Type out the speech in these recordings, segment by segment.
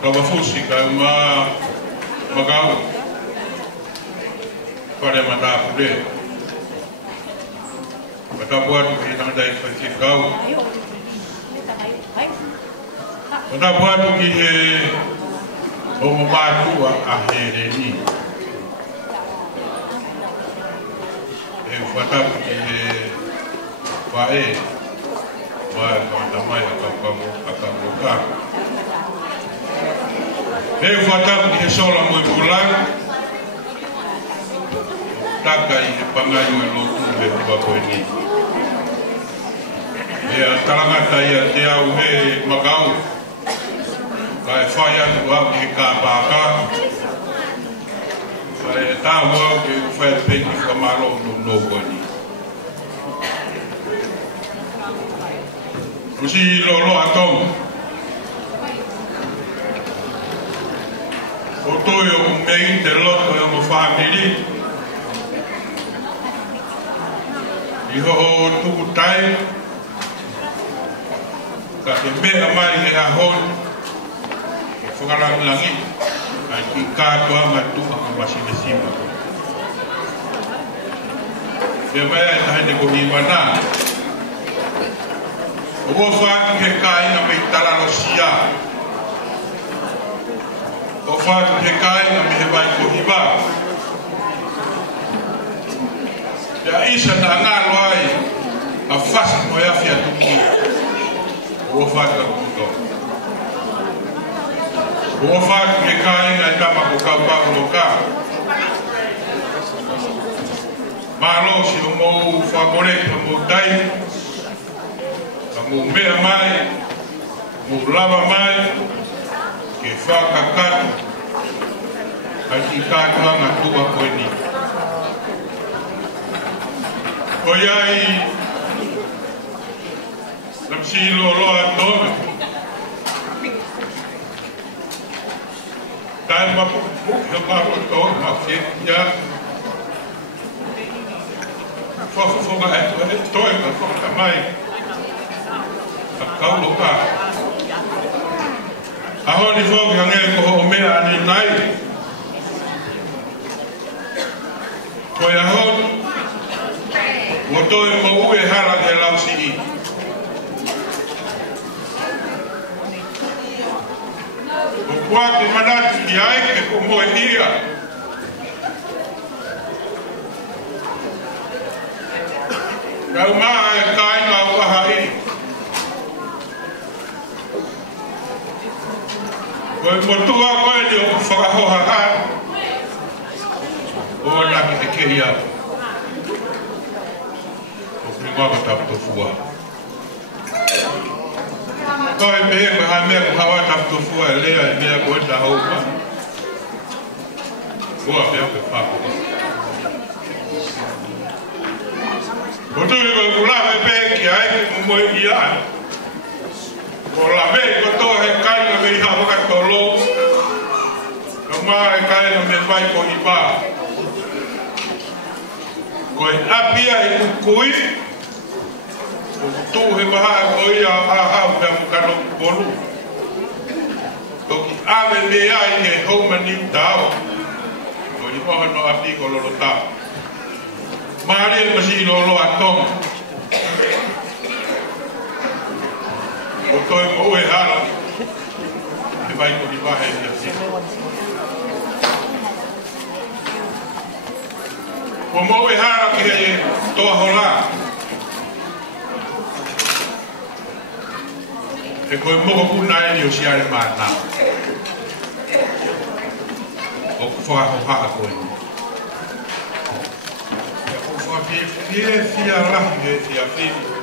Kawafusi kauma magau pada mata kude mata buat kita dai kau mata buat kita membantu akhir ini mata kita baik damai akan buka fatap di sola mo bulan takai pangayu lo tu bako ini ya talangata ya dia uhe magau kai faya wa ki ka baka kai tawo ki fa pe ki kamalo no boni usi lo atom Otoyo mei te loto yo mo family. Iho tuku tai. Ka te mea mai he ahon. Whakarang langi. Ai ki kātua matua ka masine sima. Te mai ai tahine ko hiwana. Owo wha ke kāinga mei talaro sia. O whātu he kai na me he vai ko hiwa. Pea isa na ngā loai a whasi mo e awhia tuki. O whātu a kuto. O whātu he kai na tama ko kaupau lo ka. Mālo si o mou whamore ka mou tai. Ka mou mea mai. Mou lava mai. Ke whakakatu Aki kātua ngā tua koe ni Ko iai Nam si loa tōna Tai mapu He mapu tōna Ma whekia Whawhawha e toi Ka whaka mai Ka kaulo ka Aho ni whoki hangea ko ho mea ani nai. Koe aho, o toi mo ue hara ke lausi i. O kua ke manati ki ai ke ko moe ia. Kau maa e kai ngā waha i. Koe motua koe ni o whakahoha ha. O naki te kehi au. O kuri waka taputo fua. Koe mehe koe hai mea ko hawa taputo fua e lea e mea koe ta haupa. Koa mea koe whako. O tui koe kulawe pehe ki aike mumoe i ai. Ko la mei ko tō he kainga me iha waka tōlo. Ka maa he kainga me vai ko i pā. Ko e apia e kukui. Ko tū he maha e ko ia ahau mea mukano bolu. Ko ki ave le ai he hauma ni tau. Ko i moha no api ko lolo tau. Maari e masi lolo atonga. O toi mo e hara, e vai ko ni wahe i a si. Ko mo e hara ki e toa hola. E koe moko kuna e ni o si are māna. O ku whakaho haa koe. E ko whakawhie fia rahi e fia fia.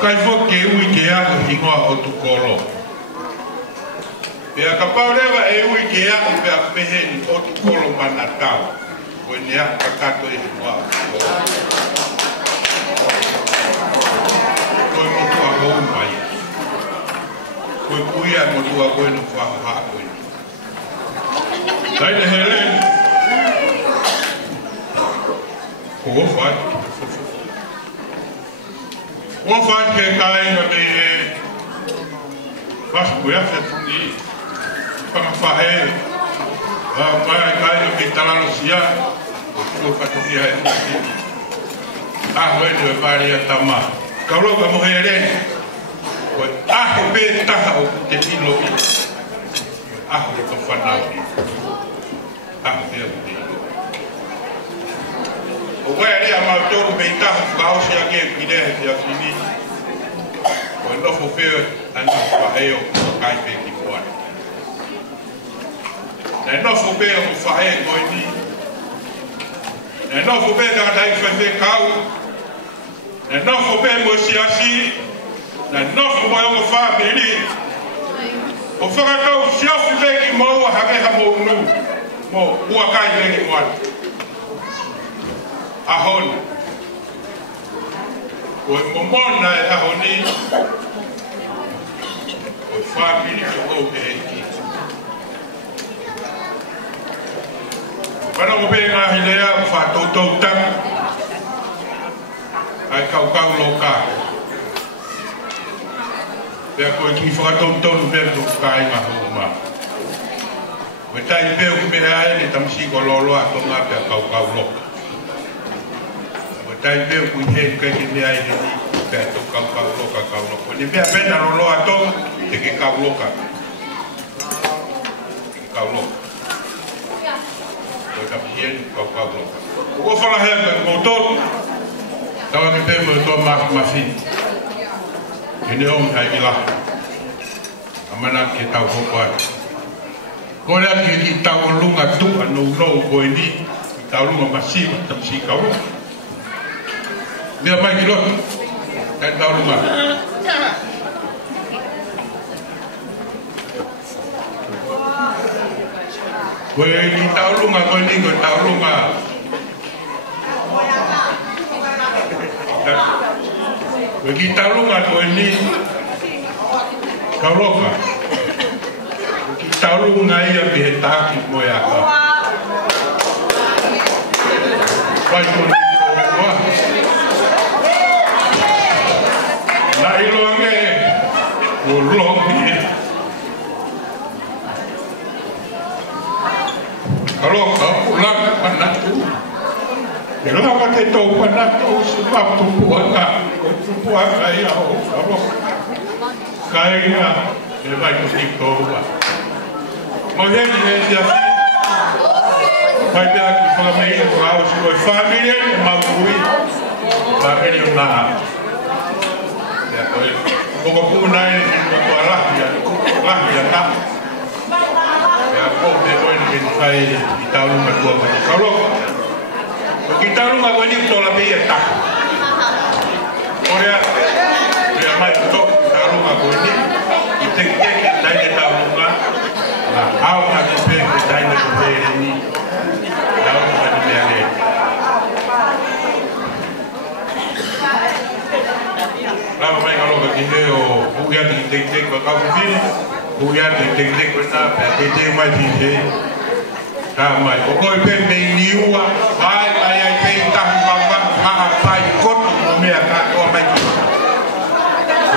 Kai fo ke ui ke ako hingoa o tu kolo. Pea ka paurewa e ui ke ako pea meheni o tu kolo mana tau. Koe nea kakato e hingoa o tu kolo. Koe motu a hou mai. Koe kuia motu a koe no whaha koe. Taina Helen. Ko whai. Ko whai ke kainga me Mas kuya se tungi pangfahe mai kai no kitala no sia ko patukia e hoe de paria tama kaulo ka mohere ko pe taha o te ilo i ko fanau pe o vai ali a mau toro pe taha ka o sia ke pide ya fini ko no fo fe ana fa eo kai pe ki poa na no fo pe o fa e ko ni na no fo pe ka dai fa fe kau na no fo pe mo sia si na no fo mo fa beli o fa ka o sia fu pe ki mo ha ke ha mo no mo ua kai pe ki poa ahon o momona e ahoni o family o beki para o benga hilea fa toto tang ai kau loka pe ko ki fa toto no ben do kai ma homa o tai pe o me ai ni tamsi ko lolo a to ma pe kau loka tai pe ku he ka ki me ai ni pe to kau loka ni me pena lo ato te ke kau loka o ta bien kau loka o fa la he ko to ta mi pe mo to ma fi ni on ai la amana ke tau ho pa ko le ki tau lunga tu no ko ni tau lunga masiva tamsi kau dia mai kilo dan tahu rumah gue di tahu rumah gue ni gue tahu rumah gue di tahu rumah gue ni kau loka tahu rumah ya bihetak mo ya baik wah ilonge ulonge kalau kau pulang panatu kalau apa kita panatu sebab tupuanga ya kalau kaya lepas itu kau mungkin dia baik lagi family kau semua family mau family mana Pokok punai itu lah ya tak. Ya kau betul ini saya kita rumah dua macam. Kalau kita rumah ini betul lebih ya tak. Korea dia mai betul kita rumah ini kita kita rumah. Nah, awak nak kita ini dalam rumah ini ada. Lama mai kalau begini oh bukan dik bakal begini bukan dik benar dik mai begini ramai pokoknya pemeniwa baik ayah pentah bambang apa ikut mereka kau mai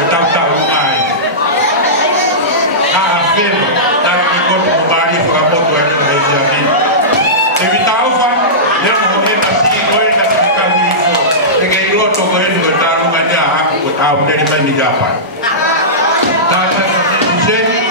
tahu mai afir tak ikut kembali perabot tuan yang jadi tapi tahu kan dia kemudian nasi goreng nasi ikan itu dengan ilo toko itu bertarung aja aku tahu dari mana digapai tak saya